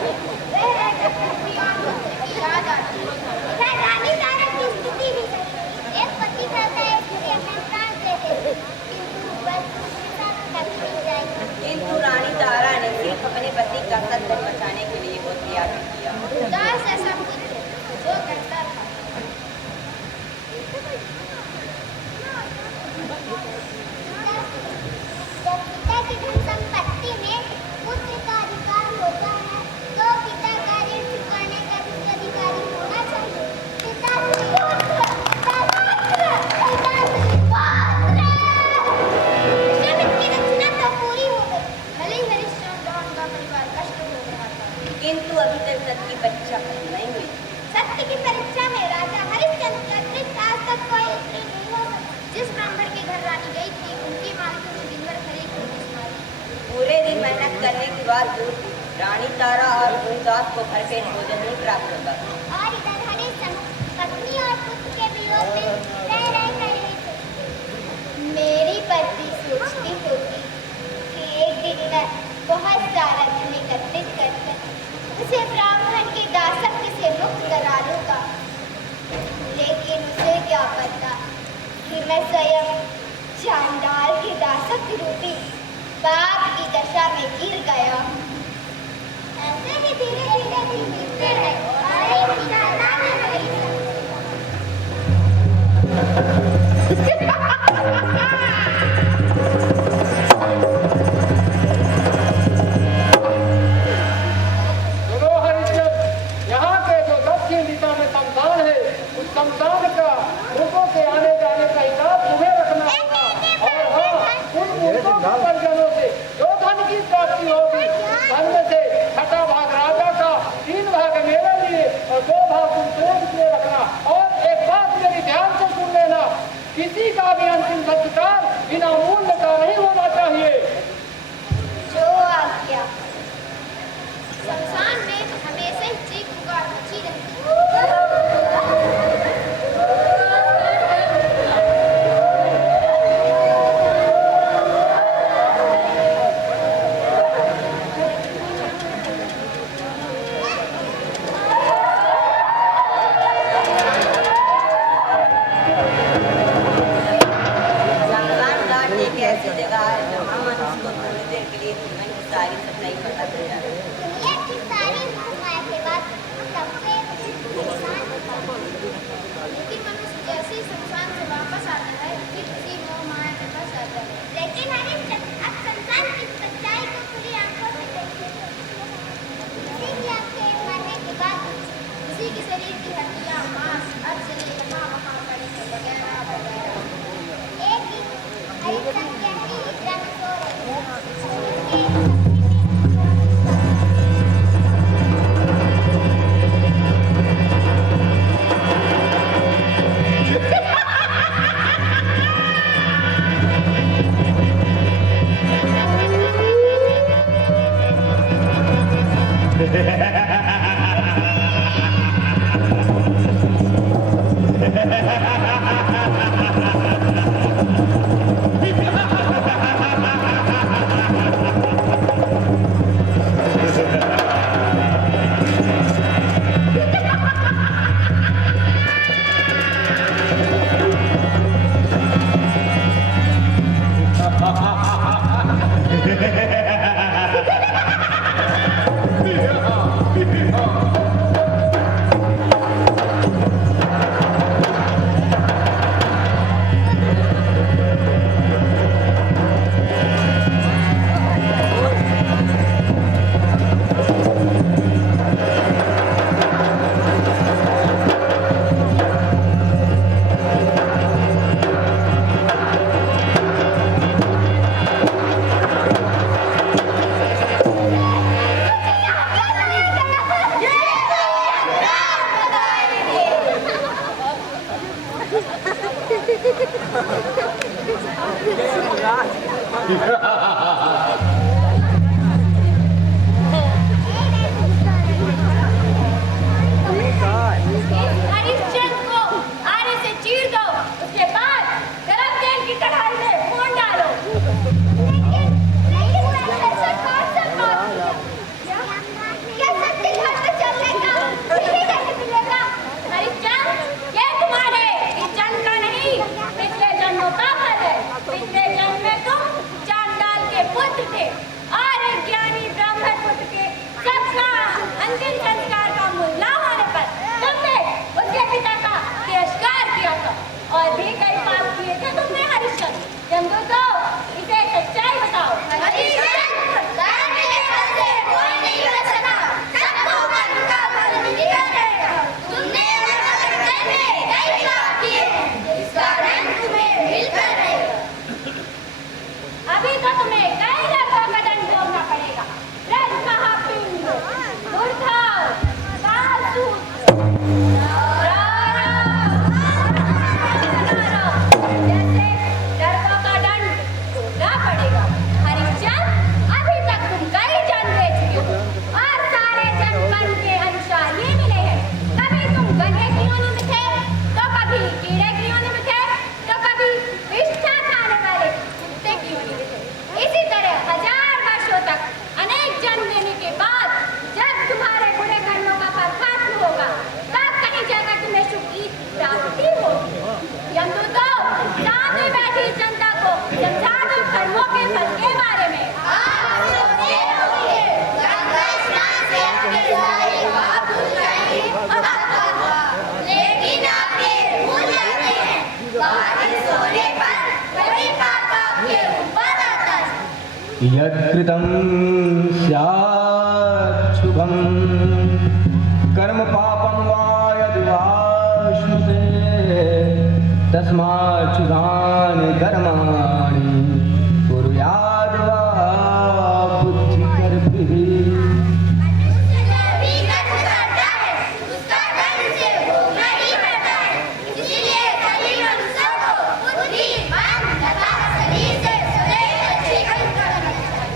वह रहकर अपनी आंखों से याद आती है। इधर रानी तारा की स्थिति भी सही। एक पति कहता है कि अपने प्राण दे दे, किंतु बस पिता का कभी नहीं जाएगा। किंतु रानी तारा ने सिर्फ अपने पति का सत्य बचाने के लिए वो त्याग किया। दास ऐसा कुछ है जो कहता था। जब पिता की धन संपत्ति में पुत्र का अधिकार होता है, तो पिता का ऋण चुकाने का भी अधिकारी होना चाहिए। पिता से पुत्र, श्रमिक की दक्षिणा तो पूरी हो गई। भले ही हरिश्चंद्र और उनका परिवार कष्ट भोग रहा था, किंतु अभी तक सत्य की परीक्षा खत्म नहीं हुई। सत्य की परीक्षा में राजा हरिश्चंद्र का अतिरिक्त आज तक कोई स्त्री नहीं हो सका। जिस ब्राह्मण के घर रानी गई थी, उनकी मालिक ने दिन भर खरीद खोज मारी। पूरे दिन मेहनत करने के बाद रानी तारा और गुलदास को भरपेट भोजन नहीं प्राप्त होता। और इधर हरिश्चंद्र पत्नी और पुत्र के वियोग में रह रहे थे। मेरी पत्नी सोचती होगी कि एक दिन मैं बहुत सारा धन एकत्रित कर उसे ब्राह्मण के दासत्व से मुक्त करा लूंगा। लेकिन उसे क्या पता कि मैं स्वयं चांडाल के दासत्व रूपी पाप की दशा में गिर गया हूँ। ऐसे ही धीरे धीरे दिन बीतते हैं और एक दिन चांडाल सुनो हरिश्चंद्र, यहाँ के जो दक्षिण दिशा में शमशान है, उस शमशान का मृतों के आने जाने का हिसाब तुम्हें रखना होगा। और हाँ, उन मृतों के परिजनों से जो धन की प्राप्ति होगी, उस धन में से छठा भाग राजा का, 3 भाग मेरे लिए और 2 भाग तुम स्वयं के लिए रखना। और एक बात मेरी ध्यान से सुन लेना, किसी का भी अंतिम संस्कार बिना मूल्य का नहीं होना चाहिए। जो आज्ञा। शमशान में हमेशा ही चीख पुकार मची रहती है। शमशान घाट एक ऐसी जगह है जहाँ मनुष्य को थोड़ी देर के लिए जीवन की सारी सच्चाई पता चल जाती है। दुनिया की सारी माया के हरिश्चंद्र को आरे से चीर दो, उसके बाद गरम तेल की कढ़ाई में भून डालो। लेकिन ऐसा कौन सा काम किया? क्या शक्ति घर में चलने का यही नहीं मिलेगा? हरिश्चंद्र, ये तुम्हारे इस जन्म का नहीं, पिछले जन्मों का फल है। पिछले जन्म में तुम चांडाल के पुत्र थे और एक ज्ञानी ब्राह्मण पुत्र के सबका अंतिम संस्कार का मूल न होने पर तुमने उसके पिता का तिरस्कार किया था और भी कई पाप किए थे तुमने हरिश्चंद्र। जम्बू तो इसे सच्चाई बताओ। हरिश्चंद्र, दान के फल से कोई नहीं बच सका, सबको कर्म का फल मिलता रहेगा। तुमने हमारे घर में कई पाप किए हैं, इसका दंड तुम्हें मिलता रहेगा। अभी तो तुम्हें कई लाखों का दंड भोगना पड़ेगा। ब्रज महापिंड, उर्धाव, कालसूत्र, जैसे डरपों का दंड भोगना पड़ेगा। हरिश्चंद्र, अभी तक तुम कई जन्म ले चुके हो और सारे जन्म कर्म के अनुसार ये मिले हैं। कभी तुम गधे की योनि में थे, तो कभी कीड़े की योनि में थे, तो कभी विष्ठा खाने वाले कुत्ते की योनि में थे। इसी तरह 1000 वर्षों तक अनेक जन्म लेने के बाद जब तुम्हारे बुरे कर्मों का फल खत्म होगा, तब कहीं जाकर तुम्हें सुख की प्राप्ति होगी। यमदूतो, सामने बैठी जनता को समझा दो कर्मों के फल के बारे में। आप सुनते होंगे, गंगा स्नान से आपके सारे पाप धुल जाएंगे। लेकिन आपके भूल जाते हैं, बारिश होने पर वही पाप आपके ऊपर आता है। यत्कृतं स्यात् शुभं कर्म पापं वा यद्वाश्नुते तस्मात् शुभानि कर्माणि कुर्याद् वा बुद्धिकर्भिः। जो भी कर्म करता है, उसका धर्म से भोगना ही पड़ता है। इसलिए सभी मनुष्यों को बुद्धि, मन तथा शरीर से सदैव अच्छे कर्म करना चाहिए।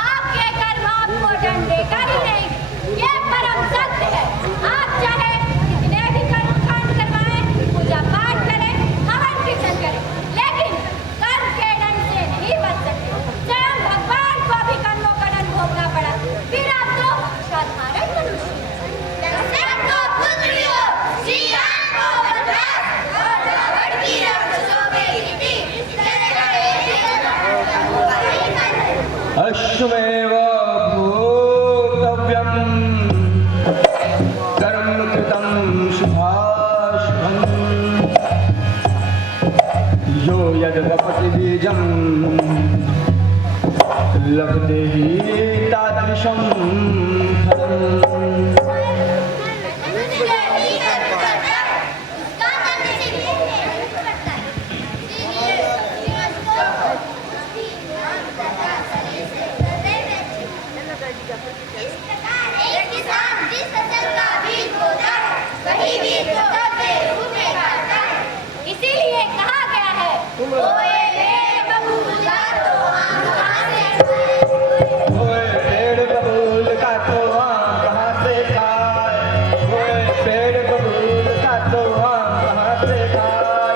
आपके कर्म आपको दंड देगा ही नहीं, ये परम सत्य है। आप चाहे कितने भी कर्म कांड करवाएं, पूजा पाठ करें, हवन कीर्तन करें, लेकिन कर्म के दंड से नहीं बच सकते। स्वयं भगवान को भी कर्मों का दंड भोगना पड़ा, फिर आप तो साधारण मनुष्य हैं। दशरथ को पुत्रियों, श्री राम को वनवास और रावण की राक्षसों में गिनती, इस तरह का एक ही अश्वमेव भोक्तव्यं कर्म कृतं शुभाशुभं यो यद्वपति बीजं लभते हि तादृशं फलम्। मनुष्य ही कर्म करता है, उसका दंड से नहीं पड़ता है। इसीलिए सभी मनुष्यों को बुद्धि, मन तथा शरीर से सदैव अच्छे इस प्रकार एक किसान जिस फसल का बीज बोता है, वही बीज फसल के रूप में काटता है। इसीलिए कहा गया है, कोई पेड़ बबूल का तो आम कहाँ से खाए? ओए पेड़ बबूल का तो आम कहाँ से खाए? ओए पेड़ बबूल का तो आम कहाँ से खाए?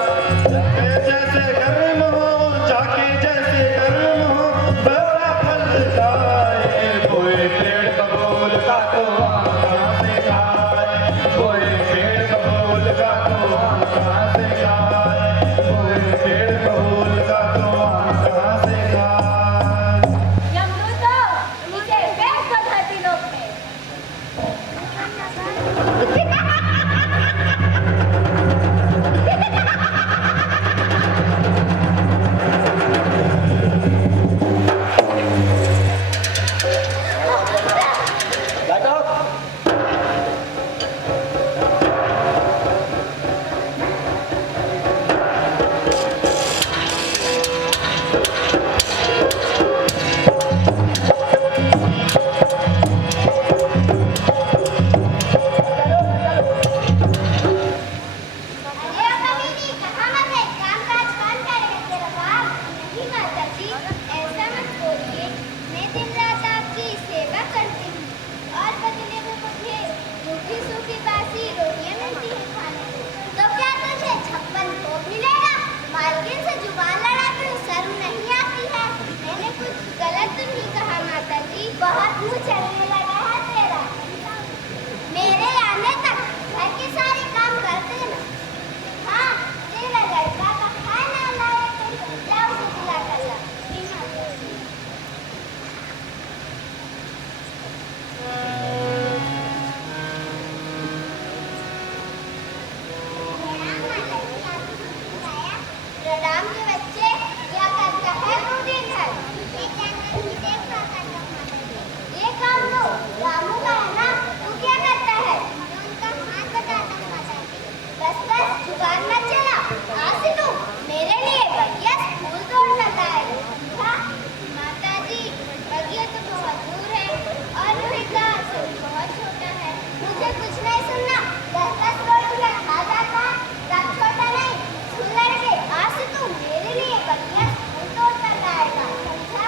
जैसे कर्म हो जाके जैसे कर्म हो वैसा फल पाए। कोई पेड़ बबूल का तो आम कहाँ से खाए? कोई पेड़ बबूल का तो आम कहाँ से खाए? कोई पेड़ बबूल का तो आम कहाँ से खाए? यमदूतो, इसे फेंक दो धरती लोक में। Light up! कुछ नहीं सुनना। 10-10 रोटी में खा जाता है, तब छोटा नहीं। सुन लड़के, आज से तू मेरे लिए कन्या स्कूल तोड़ कर लाएगा, समझा?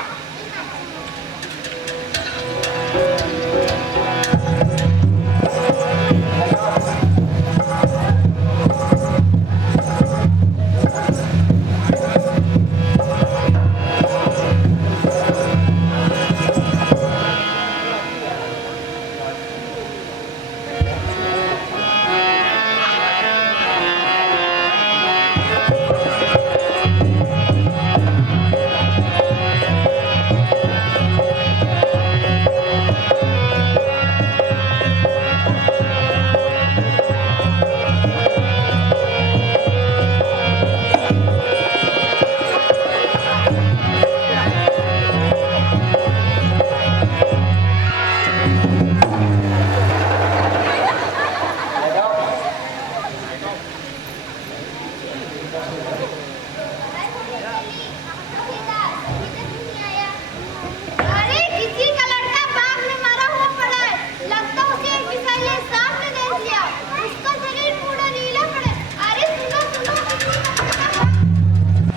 अरे किसी का लड़का बाग में मरा हुआ पड़ा है। लगता उसे एक विषैले सांप ने देख लिया। उसका शरीर पूरा नीला पड़ा है। अरे सुनो सुनो,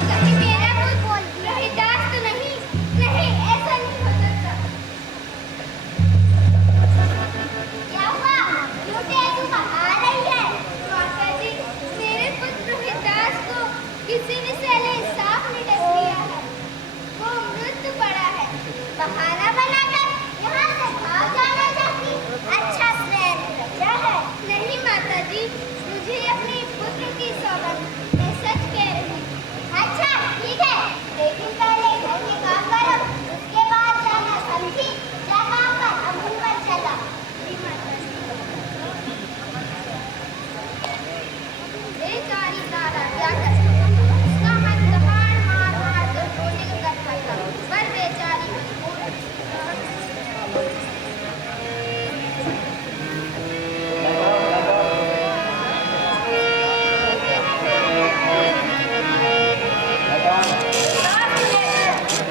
कहीं मेरा कोई बोल रोहिदास तो नहीं? नहीं, ऐसा नहीं हो सकता। क्या हुआ? क्यों तेज बहा रही है? माता जी, मेरे पुत्र रोहिदास को किसी विषैले सांप ने डस लिया है। वो मृत पड़ा है। बहाना बनाकर यहाँ से भाग जाना चाहती? अच्छा स्नेह रचा है। नहीं माता जी, मुझे अपने पुत्र की सौगंध, मैं सच कह रही हूँ। अच्छा ठीक है, लेकिन पहले घर के काम करो, उसके बाद जाना, समझी? जा काम पर, अब हम पर चला। जी माता जी। बेचारी तारा क्या कर सकती? उसका मन दहाड़ मार मार कर रोने का कर पाएगा, पर बेचारी मजबूर है।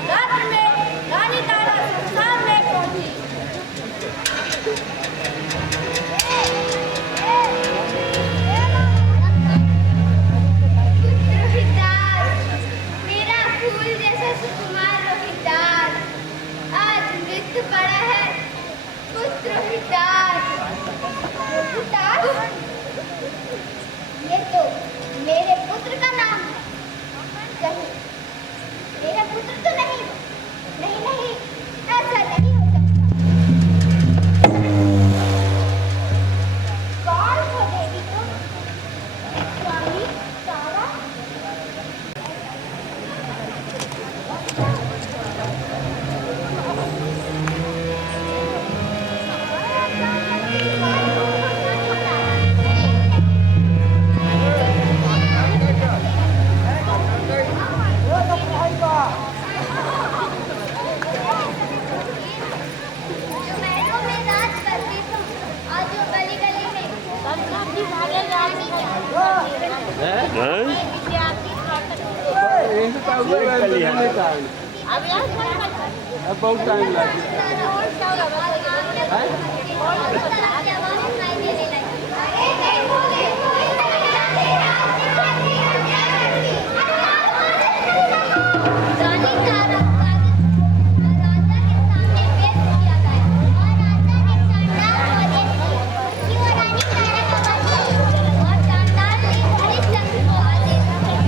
रात में रानी तारा सुनसान में पहुंची। पुत्र रोहिदास, मेरा फूल जैसा सुकुमार रोहिदास, आज मृत्यु पड़ा है। पुत्र रोहिदास, रोहिदास, ये तो मेरे पुत्र का नाम है। कहीं मेरा पुत्र तो नहीं? नहीं नहीं, ऐसा नहीं हो सकता। कौन हो देवी तुम? रानी तारा? जो महलों में राज करती तुम, और जो गली गली में बहुत टाइम लगे। रानी तारा राजा के सामने पेश किया गया और राजा ने चांडाल को आदेश दिया कि वो रानी तारा का वध करे, और चांडाल ने हरिश्चंद्र को आदेश दिया।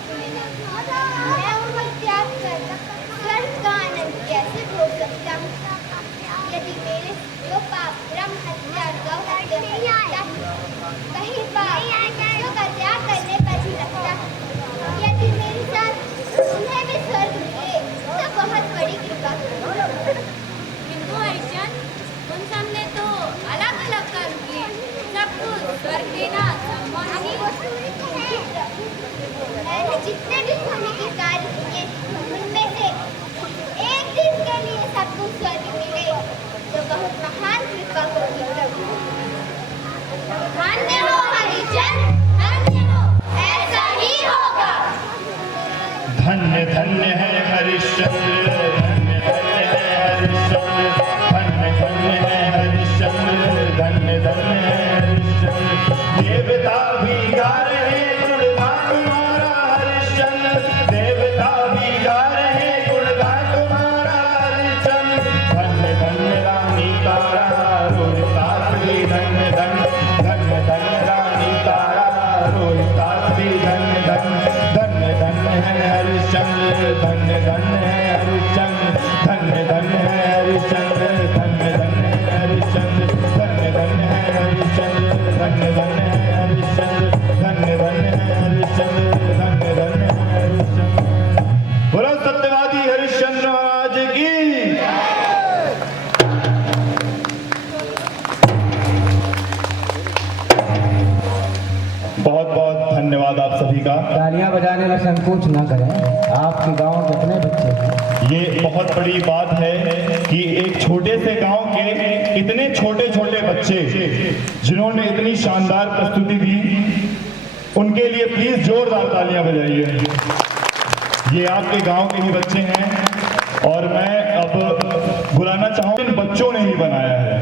मैं उम्र त्याग कर स्वर्ग का आनंद कैसे भोग सकता हूँ? यदि मेरे जो पाप ब्रह्म हत्या गौ हत्या कहीं पाप जो का त्याग करने पर ही लगता है। यदि मेरे साथ उन्हें भी स्वर्ग मिले तो बहुत बड़ी कृपा करो। किंतु हरिश्चंद्र, उन सबने तो अलग अलग कर्म किए, सबको स्वर्ग देना संभव नहीं। मैंने जितने भी पुण्य के कार्य किए उनमें से एक दिन के लिए सबको स्वर्ग मिले तो बहुत महान कृपा होगी प्रभु। धन्य हो हरिचंद्र, धन्य हो, ऐसा ही होगा। धन्य धन्य है हरिश्चंद्र, धन्य धन्य है हरिश्चंद्र, धन्य धन्य है हरिश्चंद्र, धन्य धन्य है हरिश्चंद्र। देवता भी गा रहे गुणगान तुम्हारा हरिश्चंद्र, देवता भी गा रहे गुणगान तुम्हारा हरिश्चंद्र। धन्य धन्य रानी तारा रोहितास भी धन्य धन्य, धन्य धन्य रानी तारा रोहितास भी धन्य धन्य, धन्य धन्य है हरिश्चंद्र, धन्य धन्य है हरिश्चंद्र, धन्य धन्य है हरिश्चंद्र, धन्य धन्य है हरिश्चंद्र, धन्य धन्य है हरिश्चंद्र, धन्य धन्य है हरिश्चंद्र, धन्य धन्य है हरिश्चंद्र, धन्य धन्य है हरिश्चंद्र। बोलो सत्यवादी हरिश्चंद्र महाराज की। बहुत बहुत धन्यवाद आप सभी का। तालियां बजाने में संकोच ना करें, आपके गांव के कितने बच्चे हैं? ये बहुत बड़ी बात है कि एक छोटे से गांव के इतने छोटे छोटे बच्चे जिन्होंने इतनी शानदार प्रस्तुति दी, उनके लिए प्लीज जोरदार तालियां बजाइए। ये आपके गांव के ही बच्चे हैं और मैं अब बुलाना चाहूंगा, इन बच्चों ने ही बनाया है।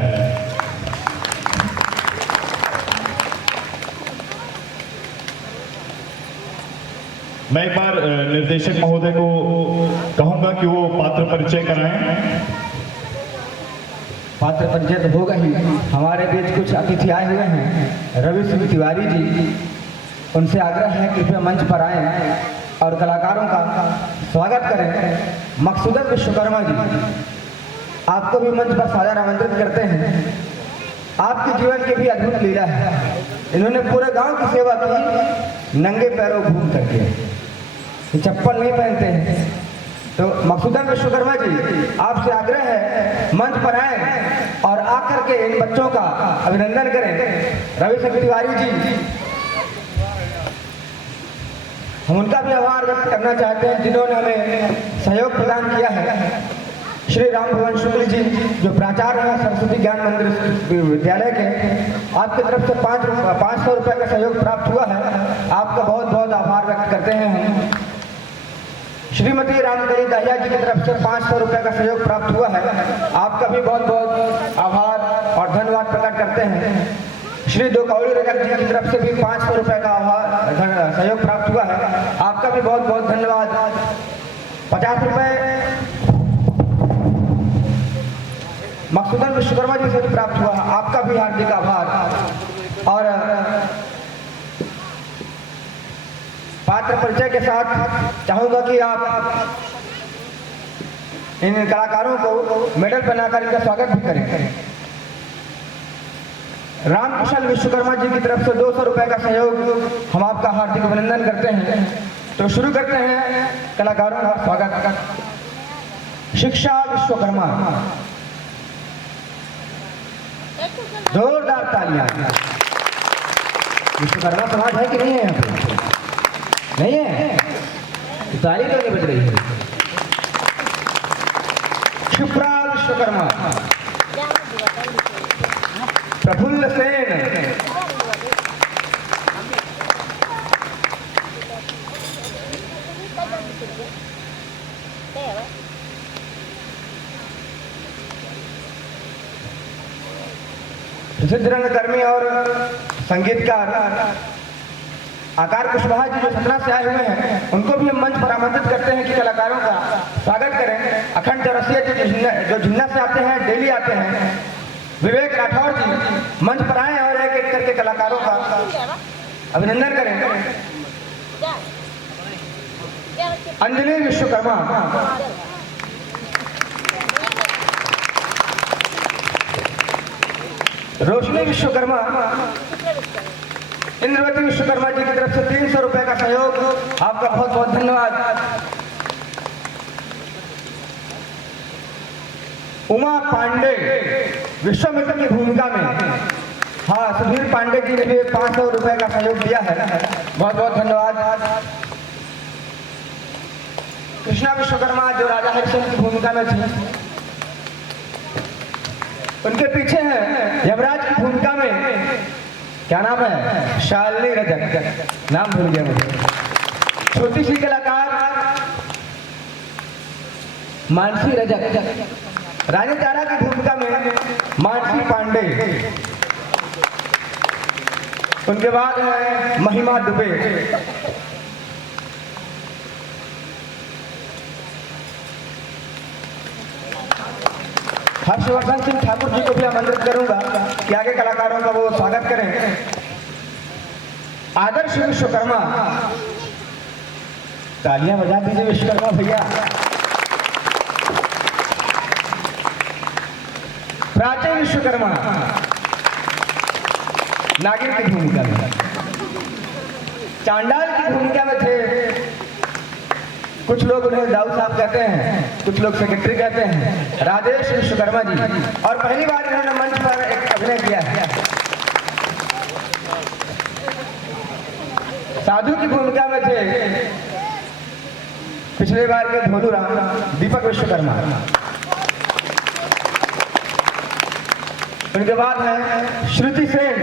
मैं एक बार निर्देशक महोदय को कहूंगा कि वो पात्र परिचय कराएं। पात्र परिचय तो होगा ही। हमारे बीच कुछ अतिथि आए हुए हैं, रवि सिंह तिवारी जी। उनसे आग्रह है कि कृपया मंच पर आएं और कलाकारों का स्वागत करें। मकसूदन विश्वकर्मा जी, आपको भी मंच पर सादर आमंत्रित करते हैं। आपके जीवन की भी अद्भुत लीला है। इन्होंने पूरे गांव की सेवा की नंगे पैरों घूम करके, चप्पल नहीं पहनते हैं। तो मकसूदन विश्वकर्मा जी, आपसे आग्रह है मंच पर आए और आकर के इन बच्चों का अभिनंदन करें। रवि सिंह तिवारी जी, हम उनका भी आभार व्यक्त करना चाहते हैं जिन्होंने हमें सहयोग प्रदान किया है। श्री राम भवन शुक्ल जी, जो प्राचार्य हैं सरस्वती ज्ञान मंदिर विद्यालय के, आपकी तरफ से 500 रुपये का सहयोग प्राप्त हुआ है। आपका बहुत बहुत आभार व्यक्त करते हैं हम। श्रीमती रामकली दहिया जी की तरफ से 500 रुपये का सहयोग प्राप्त हुआ है। आपका भी बहुत बहुत आभार और धन्यवाद प्रकट करते हैं। श्री दोकौड़ी रजक जी की तरफ से भी 500 रुपये का आभार सहयोग प्राप्त हुआ है। आपका भी बहुत बहुत धन्यवाद। 50 रुपये मकसूदन विश्वकर्मा जी से भी प्राप्त हुआ है। आपका भी हार्दिक आभार। और पात्र परिचय के साथ चाहूंगा कि आप इन कलाकारों को मेडल पहनाकर इनका स्वागत भी करें। रामकुशल विश्वकर्मा जी की तरफ से 200 रुपये का सहयोग हम आपका हार्दिक अभिनंदन करते हैं। तो शुरू करते हैं कलाकारों का स्वागत। शिक्षा विश्वकर्मा, जोरदार तालियां। विश्वकर्मा समाज है कि नहीं है? यहाँ पे नहीं है, ताली तो नहीं बज रही है। क्षिप्रा विश्वकर्मा, प्रफुल्ल सेन, प्रसिद्ध रंगकर्मी और संगीतकार आकार कुशवाहा जी जो सतना से आए हुए हैं, उनको भी हम मंच पर आमंत्रित करते हैं कि कलाकारों का स्वागत करें। अखंड चौरसिया जी जो झुन्ना से आते हैं, डेली आते हैं। विवेक राठौर जी मंच पर आए और एक एक करके कलाकारों का अभिनंदन करें। अंजलि विश्वकर्मा, रोशनी विश्वकर्मा, इंद्रवती विश्वकर्मा जी की तरफ से 300 रुपए का सहयोग, आपका बहुत बहुत धन्यवाद। उमा पांडे विश्वामित्र की भूमिका में, हाँ, सुधीर पांडे जी ने भी 500 रुपए का सहयोग दिया है, बहुत बहुत धन्यवाद। कृष्णा विश्वकर्मा जो राजा हरिश्चंद्र की भूमिका में थी, उनके पीछे हैं यमराज की भूमिका में, क्या नाम है, शालिनी रजक, नाम भूल गया मुझे। छोटी सी कलाकार मानसी रजक, रानी तारा की भूमिका में मानसी पांडे, उनके बाद है महिमा दुबे। हर्षवर्धन सिंह ठाकुर जी को भी आमंत्रित करूंगा कि आगे कलाकारों का वो स्वागत करें। आदर्श विश्वकर्मा, तालियां बजा दीजिए विश्वकर्मा भैया। प्राचीन विश्वकर्मा, नागिन की भूमिका में, चांडाल की भूमिका में थे। कुछ लोग उन्हें दाऊ साहब कहते हैं, कुछ लोग सेक्रेटरी कहते हैं, राजेश विश्वकर्मा जी, और पहली बार इन्होंने मंच पर एक अभिनय किया है। साधु की भूमिका में थे पिछले बार के भोलू राम, दीपक विश्वकर्मा। उनके बाद है श्रुति सेन,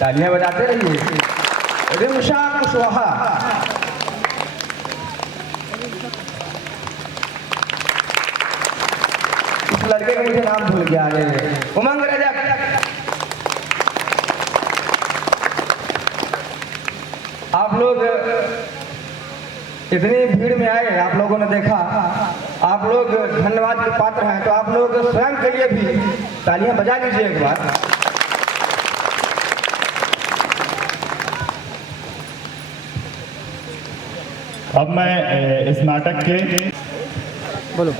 तालियां बजाते रहिए। रिमशा कुशवाहा, इस लड़के का मुझे नाम भूल गया। उमंग रजक, आप लोग इतनी भीड़ में आए, आप लोगों ने देखा, आप लोग धन्यवाद के पात्र हैं, तो आप लोग स्वयं के लिए भी तालियां बजा लीजिए एक बार। अब मैं इस नाटक के बोलो।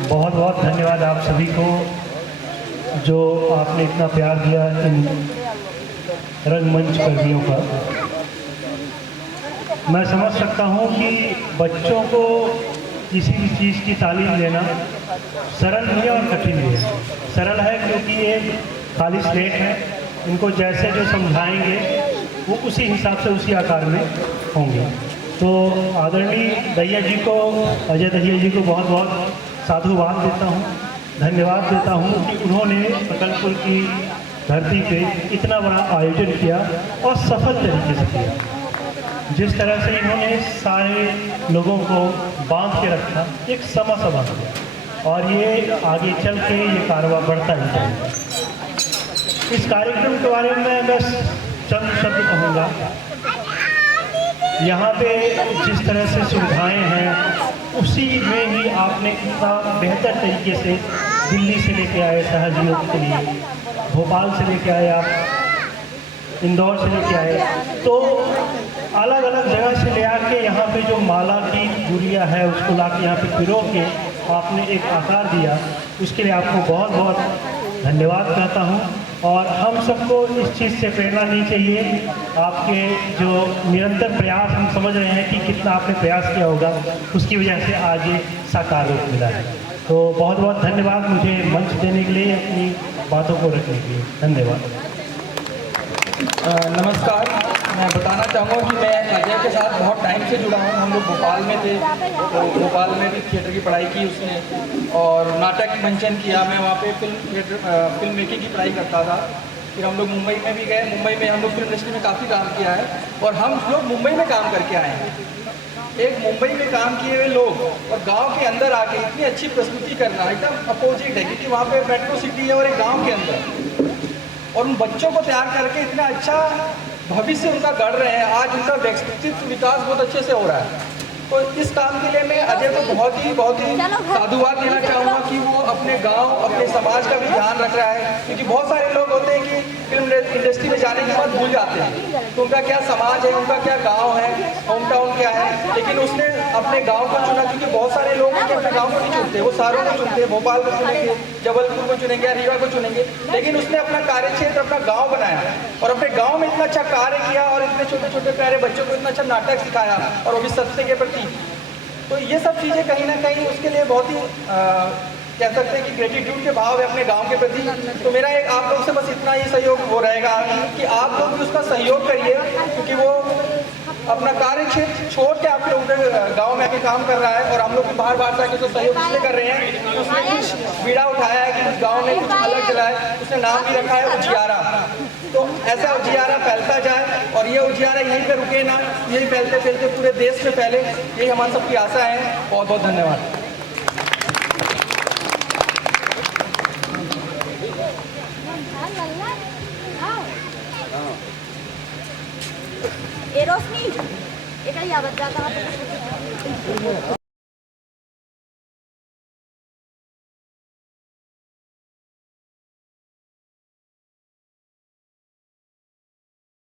बहुत बहुत धन्यवाद आप सभी को जो आपने इतना प्यार दिया इन रंगमंच कर्मियों का। मैं समझ सकता हूँ कि बच्चों को किसी भी चीज़ की तालीम देना सरल भी है और कठिन भी है। सरल है क्योंकि ये खाली स्लेट है, इनको जैसे जो समझाएंगे वो उसी हिसाब से उसी आकार में होंगे। तो आदरणीय दहिया जी को, अजय दहिया जी को बहुत बहुत साधुवाद देता हूँ, धन्यवाद देता हूँ कि उन्होंने प्रकल्पुर की धरती पे इतना बड़ा आयोजन किया और सफल तरीके से किया। जिस तरह से इन्होंने सारे लोगों को बांध के रखा, एक समा बांध दिया, और ये आगे चल के ये कारोबार बढ़ता ही जाएगा। इस कार्यक्रम के बारे में मैं बस चंद शब्द कहूँगा। यहाँ पे जिस तरह से सुविधाएं हैं उसी में ही आपने इतना बेहतर तरीके से दिल्ली से लेके आए सहयोग के लिए, भोपाल से लेके आए, आप इंदौर से लेके आए, तो अलग अलग जगह से ले आके यहाँ पे जो माला की गुड़िया है उसको ला के यहाँ पे पिरो के आपने एक आकार दिया, उसके लिए आपको बहुत बहुत धन्यवाद कहता हूँ। और हम सबको इस चीज़ से प्रेरणा नहीं चाहिए, आपके जो निरंतर प्रयास, हम समझ रहे हैं कि कितना आपने प्रयास किया होगा, उसकी वजह से आज ये साकार रूप मिला है। तो बहुत बहुत धन्यवाद मुझे मंच देने के लिए, अपनी बातों को रखने के लिए। धन्यवाद। नमस्कार, मैं बताना चाहूँगा कि मैं अजय के साथ बहुत टाइम से जुड़ा हूँ। हम लोग भोपाल में थे, तो भोपाल में भी थिएटर की पढ़ाई की उसने, और नाटक मंचन किया। मैं वहाँ पे फिल्म मेकिंग की पढ़ाई करता था। फिर हम लोग मुंबई में भी गए, मुंबई में हम लोग फिल्म इंडस्ट्री में काफ़ी काम किया है, और हम लोग मुंबई में काम करके आए हैं। एक मुंबई में काम किए हुए लोग और गांव के अंदर आके इतनी अच्छी प्रस्तुति करना एकदम अपोजिट है, क्योंकि वहाँ पे मेट्रो सिटी है और एक गाँव के अंदर, और उन बच्चों को तैयार करके इतना अच्छा भविष्य उनका गढ़ रहे हैं। आज उनका व्यक्तित्व विकास बहुत अच्छे से हो रहा है। तो इस काम के लिए मैं अजय को बहुत ही साधुवाद देना चाहूँगा कि वो अपने गांव, अपने समाज का भी ध्यान रख रहा है, क्योंकि बहुत सारे लोग होते हैं कि फिल्म इंडस्ट्री में जाने के बाद भूल जाते हैं तो उनका क्या समाज है, उनका क्या गांव है, होम टाउन क्या है। लेकिन उसने अपने गांव को चुना, क्योंकि बहुत सारे लोग हैं कि अपने गांव को नहीं चुनते, वो सारों को चुनते हैं, भोपाल को चुनेंगे, जबलपुर को चुनेंगे, रीवा को चुनेंगे। लेकिन उसने अपना कार्यक्षेत्र, अपना गाँव बनाया और अपने गाँव में इतना अच्छा कार्य किया और इतने छोटे छोटे प्यारे बच्चों को इतना अच्छा नाटक सिखाया, और वो भी सत्य के प्रति। तो ये सब चीज़ें कहीं ना कहीं उसके लिए बहुत ही कह सकते हैं कि ग्रेटिट्यूड के भाव है अपने गांव के प्रति। तो मेरा एक आप लोग से बस इतना ही सहयोग हो रहेगा कि आप लोग भी उसका सहयोग करिए, क्योंकि वो अपना कार्य क्षेत्र छोड़ के आप लोगों के गाँव में आके काम कर रहा है। और हम लोग भी बाहर बाहर जाके उसको सहयोग इसलिए कर रहे हैं कि उसने कुछ बीड़ा उठाया है कि उस गाँव में कुछ अलग चला है, उसने नाम भी रखा है उजियारा। तो ऐसा उजियारा फैलता जाए और ये उजियारा यहीं पे रुके ना, यही फैलते फैलते पूरे देश में फैले, यही हमारी सबकी आशा है। बहुत बहुत धन्यवाद। ए रोशनी, एक यावत जाता